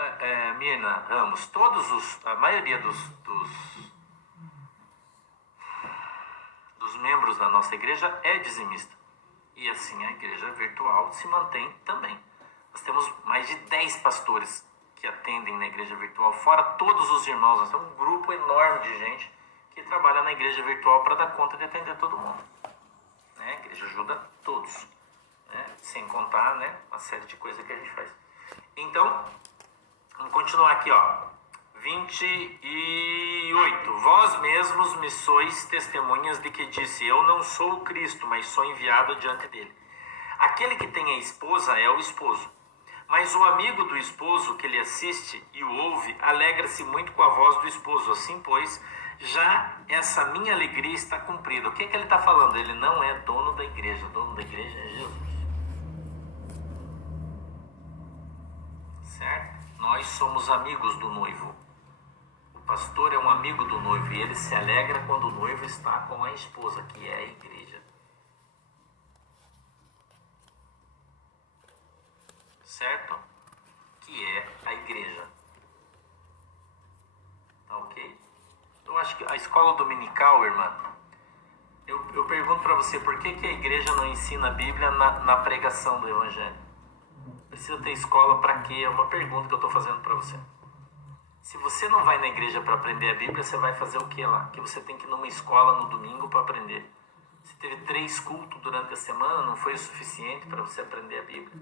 Mirna Ramos, a maioria dos membros da nossa igreja é dizimista. E assim a igreja virtual se mantém também. Nós temos mais de 10 pastores que atendem na igreja virtual, fora todos os irmãos. Nós temos um grupo enorme de gente que trabalha na igreja virtual para dar conta de atender todo mundo. Né? A igreja ajuda todos. Né? Sem contar, né, uma série de coisas que a gente faz. Então, vamos continuar aqui, ó. 28. Vós mesmos me sois testemunhas de que disse: eu não sou o Cristo, mas sou enviado diante dele. Aquele que tem a esposa é o esposo. Mas o amigo do esposo que lhe assiste e o ouve, alegra-se muito com a voz do esposo. Assim, pois, já essa minha alegria está cumprida. O que ele está falando? Ele não é dono da igreja. O dono da igreja é Jesus. Certo? Nós somos amigos do noivo. O pastor é um amigo do noivo e ele se alegra quando o noivo está com a esposa, que é a igreja. Certo? Que é a igreja. Tá ok? Eu acho que a escola dominical, irmã, eu pergunto para você, por que a igreja não ensina a Bíblia na pregação do Evangelho? Precisa ter escola para quê? É uma pergunta que eu estou fazendo para você. Se você não vai na igreja para aprender a Bíblia, você vai fazer o que lá? Que você tem que ir numa escola no domingo para aprender. Você teve 3 cultos durante a semana, não foi o suficiente para você aprender a Bíblia?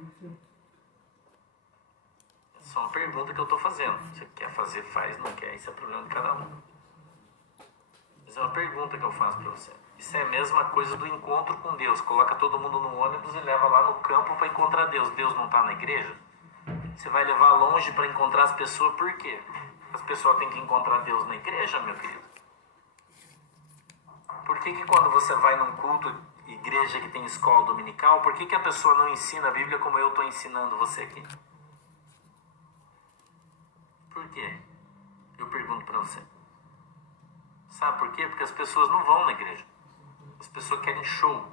É só uma pergunta que eu estou fazendo. Você quer fazer, faz, não quer, isso é problema de cada um. Mas é uma pergunta que eu faço para você. Isso é a mesma coisa do encontro com Deus. Coloca todo mundo no ônibus e leva lá no campo para encontrar Deus. Deus não está na igreja? Você vai levar longe para encontrar as pessoas, por quê? As pessoas têm que encontrar Deus na igreja, meu querido. Por que quando você vai num culto, igreja que tem escola dominical, por que a pessoa não ensina a Bíblia como eu estou ensinando você aqui? Por quê? Eu pergunto para você. Sabe por quê? Porque as pessoas não vão na igreja. As pessoas querem show.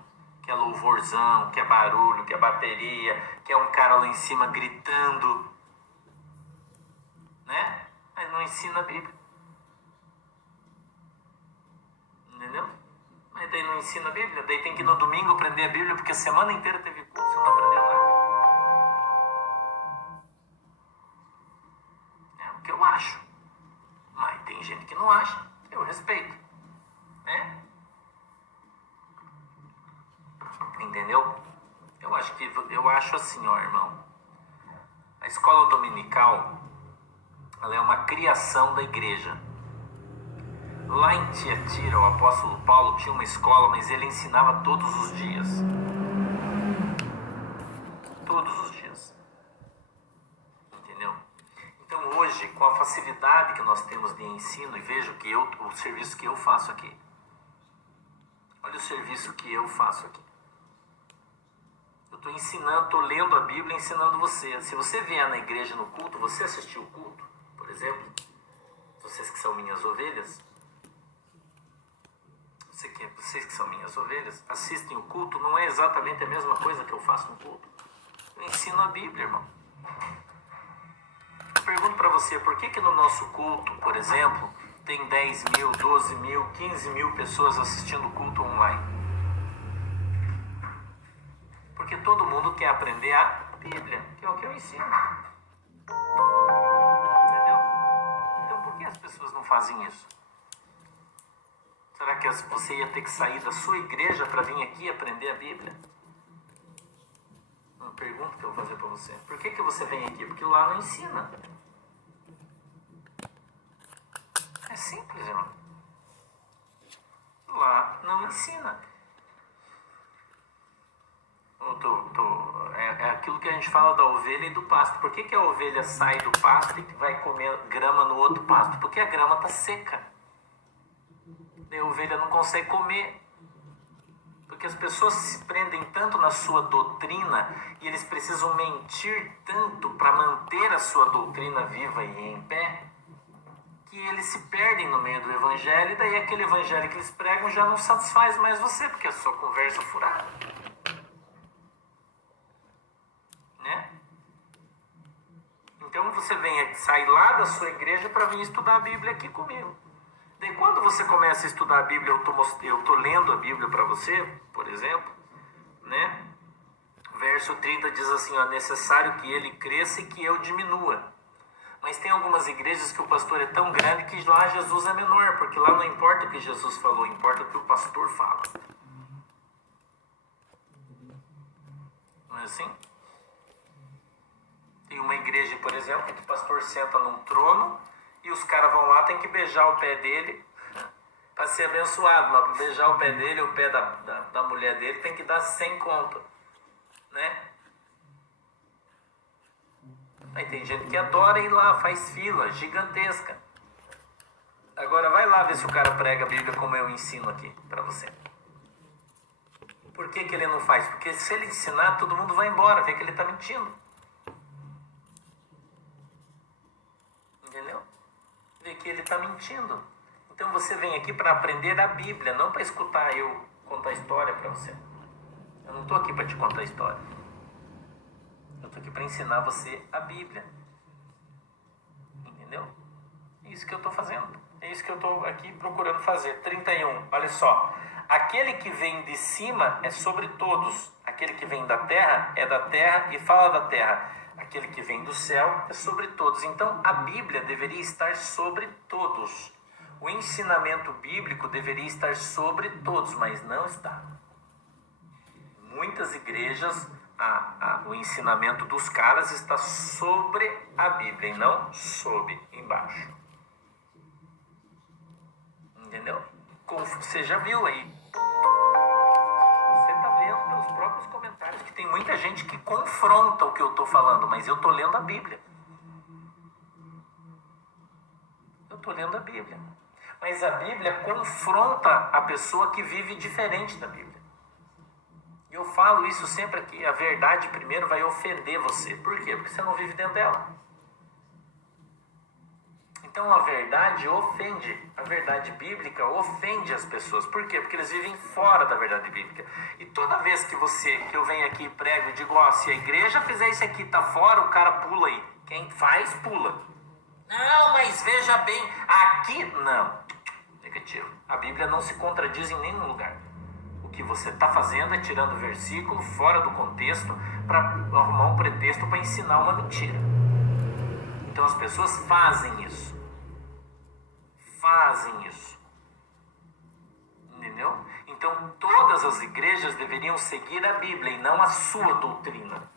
Quer louvorzão, quer barulho, quer bateria, quer um cara lá em cima gritando. Né? Mas não ensina a Bíblia. Entendeu? Mas daí não ensina a Bíblia. Daí tem que ir no domingo aprender a Bíblia, porque a semana inteira teve culto, você não aprendeu nada. É o que eu acho. Mas tem gente que não acha. Eu respeito. Né? Entendeu? Eu acho assim, ó, irmão. A escola dominical, ela é uma criação da igreja. Lá em Tiatira, o apóstolo Paulo tinha uma escola, mas ele ensinava todos os dias. Todos os dias. Entendeu? Então hoje, com a facilidade que nós temos de ensino, e veja o serviço que eu faço aqui. Olha o serviço que eu faço aqui. Eu estou ensinando, estou lendo a Bíblia e ensinando você. Se você vier na igreja no culto, você assistiu o culto, por exemplo, vocês que são minhas ovelhas, vocês que são minhas ovelhas, assistem o culto, não é exatamente a mesma coisa que eu faço no culto. Eu ensino a Bíblia, irmão. Eu pergunto para você, por que no nosso culto, por exemplo, tem 10 mil, 12 mil, 15 mil pessoas assistindo o culto online? Porque todo mundo quer aprender a Bíblia, que é o que eu ensino. Entendeu? Então por que as pessoas não fazem isso? Será que você ia ter que sair da sua igreja para vir aqui aprender a Bíblia? Uma pergunta que eu vou fazer para você. Por que você vem aqui? Porque lá não ensina. É simples, irmão. Lá não ensina. É aquilo que a gente fala da ovelha e do pasto. Por que a ovelha sai do pasto e vai comer grama no outro pasto? Porque a grama está seca. A ovelha não consegue comer. Porque as pessoas se prendem tanto na sua doutrina e eles precisam mentir tanto para manter a sua doutrina viva e em pé, que eles se perdem no meio do evangelho, e daí aquele evangelho que eles pregam já não satisfaz mais você, porque é só conversa furada. Né? Então você sai lá da sua igreja para vir estudar a Bíblia aqui comigo. Daí quando você começa a estudar a Bíblia, eu estou lendo a Bíblia para você, por exemplo, né? Verso 30 diz assim, ó, necessário que ele cresça e que eu diminua. Mas tem algumas igrejas que o pastor é tão grande que lá Jesus é menor, porque lá não importa o que Jesus falou, importa o que o pastor fala. Não é assim? Tem uma igreja, por exemplo, que o pastor senta num trono e os caras vão lá, tem que beijar o pé dele para ser abençoado. Mas para beijar o pé dele, o pé da mulher dele, tem que dar 100 conto. Né? Aí tem gente que adora ir lá, faz fila gigantesca. Agora vai lá ver se o cara prega a Bíblia como eu ensino aqui para você. Por que ele não faz? Porque se ele ensinar, todo mundo vai embora, vê que ele está mentindo. Entendeu? Vê que ele está mentindo. Então você vem aqui para aprender a Bíblia, não para escutar eu contar história para você. Eu não estou aqui para te contar história. Eu estou aqui para ensinar você a Bíblia. Entendeu? É isso que eu estou fazendo. É isso que eu estou aqui procurando fazer. 31, olha só. Aquele que vem de cima é sobre todos. Aquele que vem da terra é da terra e fala da terra. Aquele que vem do céu é sobre todos. Então, a Bíblia deveria estar sobre todos. O ensinamento bíblico deveria estar sobre todos, mas não está. Muitas igrejas, o ensinamento dos caras está sobre a Bíblia e não sob, embaixo. Entendeu? Como você já viu aí. Você está vendo pelos próprios comentários que tem muita gente que confronta o que eu estou falando, mas eu estou lendo a Bíblia. Eu estou lendo a Bíblia. Mas a Bíblia confronta a pessoa que vive diferente da Bíblia. Eu falo isso sempre aqui, a verdade primeiro vai ofender você. Por quê? Porque você não vive dentro dela. Então a verdade ofende, a verdade bíblica ofende as pessoas. Por quê? Porque eles vivem fora da verdade bíblica. E toda vez que eu venho aqui e prego e digo, se a igreja fizer isso aqui, tá fora, o cara pula aí. Quem faz, pula. Não, mas veja bem, aqui não. Negativo. A Bíblia não se contradiz em nenhum lugar. O que você está fazendo é tirando o versículo fora do contexto para arrumar um pretexto para ensinar uma mentira. Então as pessoas fazem isso. Fazem isso. Entendeu? Então todas as igrejas deveriam seguir a Bíblia e não a sua doutrina.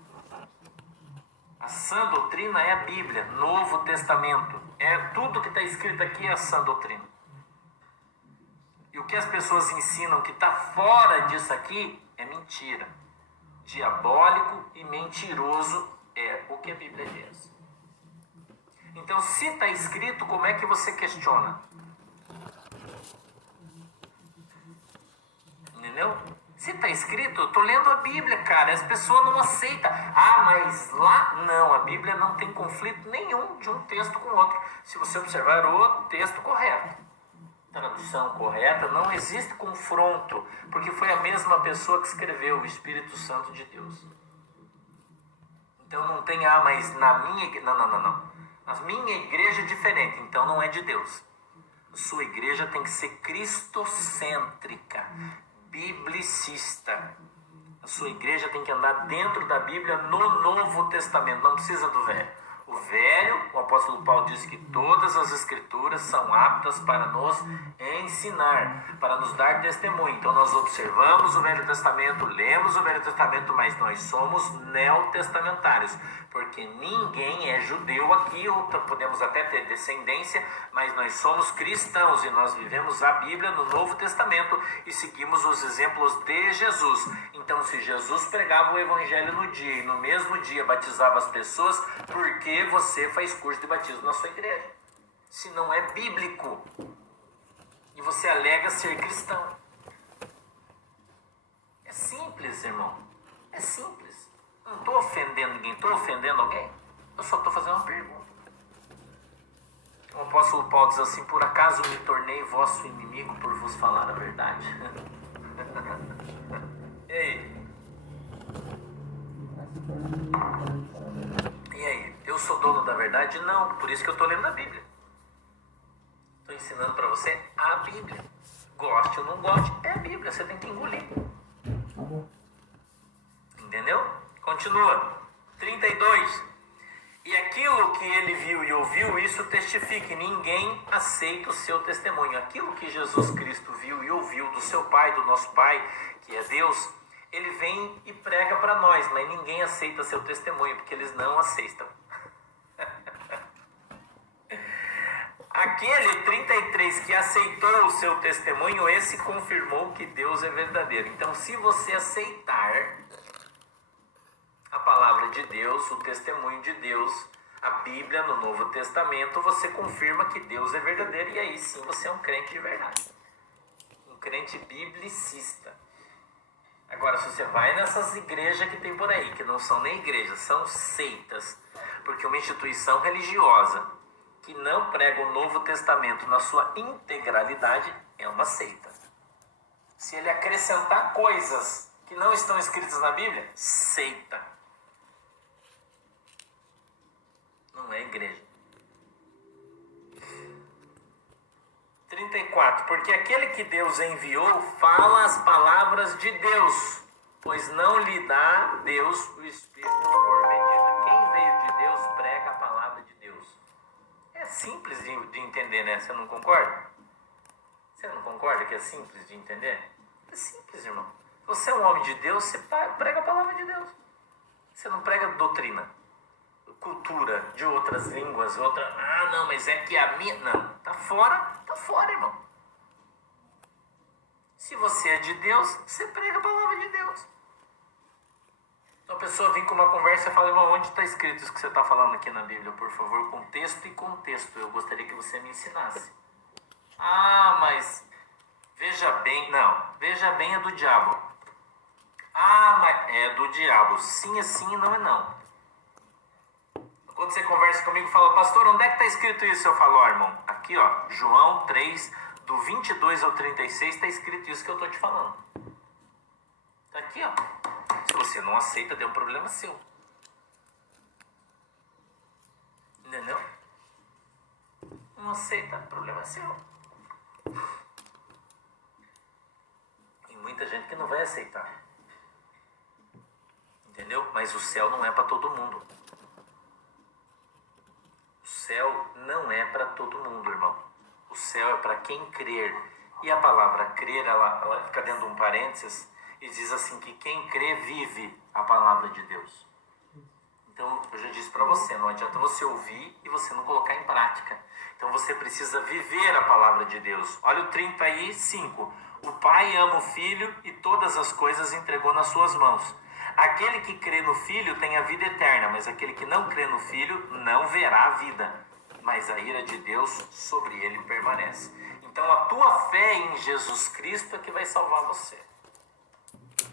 A sã doutrina é a Bíblia, Novo Testamento. É tudo que está escrito aqui é a sã doutrina. E o que as pessoas ensinam que está fora disso aqui é mentira. Diabólico e mentiroso é o que a Bíblia diz. Então, se está escrito, como é que você questiona? Entendeu? Se está escrito, eu estou lendo a Bíblia, cara. As pessoas não aceitam. Mas lá não. A Bíblia não tem conflito nenhum de um texto com o outro. Se você observar o texto correto. Tradução correta, não existe confronto, porque foi a mesma pessoa que escreveu, o Espírito Santo de Deus. Então não tem, mas na minha igreja, não. A minha igreja é diferente, então não é de Deus. A sua igreja tem que ser cristocêntrica, biblicista. A sua igreja tem que andar dentro da Bíblia no Novo Testamento, não precisa do Velho. O Velho, o apóstolo Paulo diz que todas as escrituras são aptas para nos ensinar, para nos dar testemunho. Então nós observamos o Velho Testamento, lemos o Velho Testamento, mas nós somos neotestamentários, porque ninguém é judeu aqui, ou podemos até ter descendência, mas nós somos cristãos e nós vivemos a Bíblia no Novo Testamento e seguimos os exemplos de Jesus. Então se Jesus pregava o Evangelho no dia e no mesmo dia batizava as pessoas, por que você faz curso de batismo na sua igreja? Se não é bíblico e você alega ser cristão. É simples, irmão. É simples. Não estou ofendendo ninguém. Estou ofendendo alguém? Eu só estou fazendo uma pergunta. O apóstolo Paulo diz assim: por acaso me tornei vosso inimigo por vos falar a verdade? E aí? Eu sou dono da verdade? Não, por isso que eu estou lendo a Bíblia. Estou ensinando para você a Bíblia. Goste ou não goste, é a Bíblia, você tem que engolir. Entendeu? Continua. 32. E aquilo que ele viu e ouviu, isso testifica, e ninguém aceita o seu testemunho. Aquilo que Jesus Cristo viu e ouviu do seu Pai, do nosso Pai, que é Deus, ele vem e prega para nós, mas ninguém aceita seu testemunho, porque eles não aceitam. Aquele 33 que aceitou o seu testemunho, esse confirmou que Deus é verdadeiro. Então, se você aceitar a palavra de Deus, o testemunho de Deus, a Bíblia no Novo Testamento, você confirma que Deus é verdadeiro, e aí sim você é um crente de verdade. Um crente biblicista. Agora, se você vai nessas igrejas que tem por aí, que não são nem igrejas, são seitas, porque uma instituição religiosa que não prega o Novo Testamento na sua integralidade é uma seita. Se ele acrescentar coisas que não estão escritas na Bíblia, seita. Não é igreja. 34. Porque aquele que Deus enviou fala as palavras de Deus, pois não lhe dá Deus o Espírito por medida. Quem veio simples de entender, né? Você não concorda? Você não concorda que é simples de entender? É simples, irmão. Você é um homem de Deus, você prega a palavra de Deus. Você não prega doutrina, cultura de outras línguas, não, mas é que a minha... Não, tá fora, irmão. Se você é de Deus, você prega a palavra de Deus. Então a pessoa vem com uma conversa e fala, irmão, onde está escrito isso que você está falando aqui na Bíblia? Por favor, com texto e contexto. Eu gostaria que você me ensinasse. Mas veja bem é do diabo. Mas é do diabo. Sim é sim e não é não. Quando você conversa comigo, fala, pastor, onde é que está escrito isso? Eu falo, irmão, aqui João 3, do 22 ao 36, está escrito isso que eu estou te falando. Está aqui, Se você não aceita, tem um problema seu. Entendeu? Não aceita, problema seu. Tem muita gente que não vai aceitar. Entendeu? Mas o céu não é para todo mundo. O céu não é para todo mundo, irmão. O céu é para quem crer. E a palavra crer, ela fica dentro de um parênteses e diz assim que quem crê vive a palavra de Deus. Então, eu já disse para você, não adianta você ouvir e você não colocar em prática. Então, você precisa viver a palavra de Deus. Olha o 35. O Pai ama o Filho e todas as coisas entregou nas suas mãos. Aquele que crê no Filho tem a vida eterna, mas aquele que não crê no Filho não verá a vida, mas a ira de Deus sobre ele permanece. Então, a tua fé em Jesus Cristo é que vai salvar você.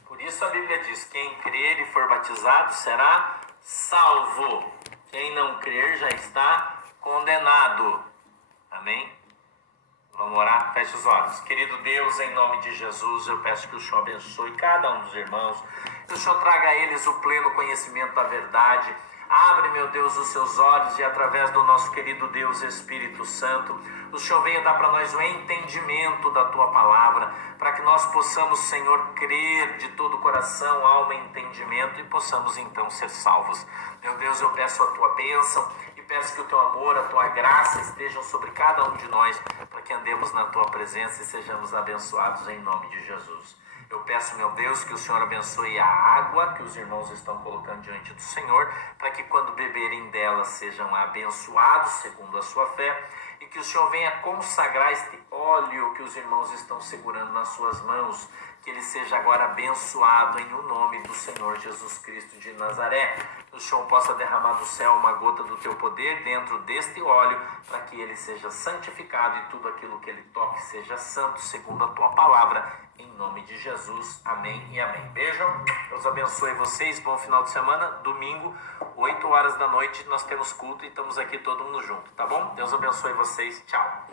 Por isso a Bíblia diz, quem crer e for batizado será salvo. Quem não crer já está condenado. Amém? Vamos orar? Feche os olhos. Querido Deus, em nome de Jesus, eu peço que o Senhor abençoe cada um dos irmãos. Que o Senhor traga a eles o pleno conhecimento da verdade. Abre, meu Deus, os seus olhos e através do nosso querido Deus Espírito Santo, o Senhor venha dar para nós o entendimento da Tua palavra, para que nós possamos, Senhor, crer de todo o coração, alma e entendimento e possamos então ser salvos. Meu Deus, eu peço a Tua bênção e peço que o Teu amor, a Tua graça estejam sobre cada um de nós, para que andemos na Tua presença e sejamos abençoados em nome de Jesus. Eu peço, meu Deus, que o Senhor abençoe a água que os irmãos estão colocando diante do Senhor, para que quando beberem dela sejam abençoados segundo a sua fé, e que o Senhor venha consagrar este óleo que os irmãos estão segurando nas suas mãos, que ele seja agora abençoado em o nome do Senhor Jesus Cristo de Nazaré. Que o Senhor possa derramar do céu uma gota do teu poder dentro deste óleo, para que ele seja santificado e tudo aquilo que ele toque seja santo, segundo a tua palavra, em nome de Jesus. Amém e amém. Beijo, Deus abençoe vocês, bom final de semana. Domingo, 8 horas da noite, nós temos culto e estamos aqui todo mundo junto, tá bom? Deus abençoe vocês, tchau.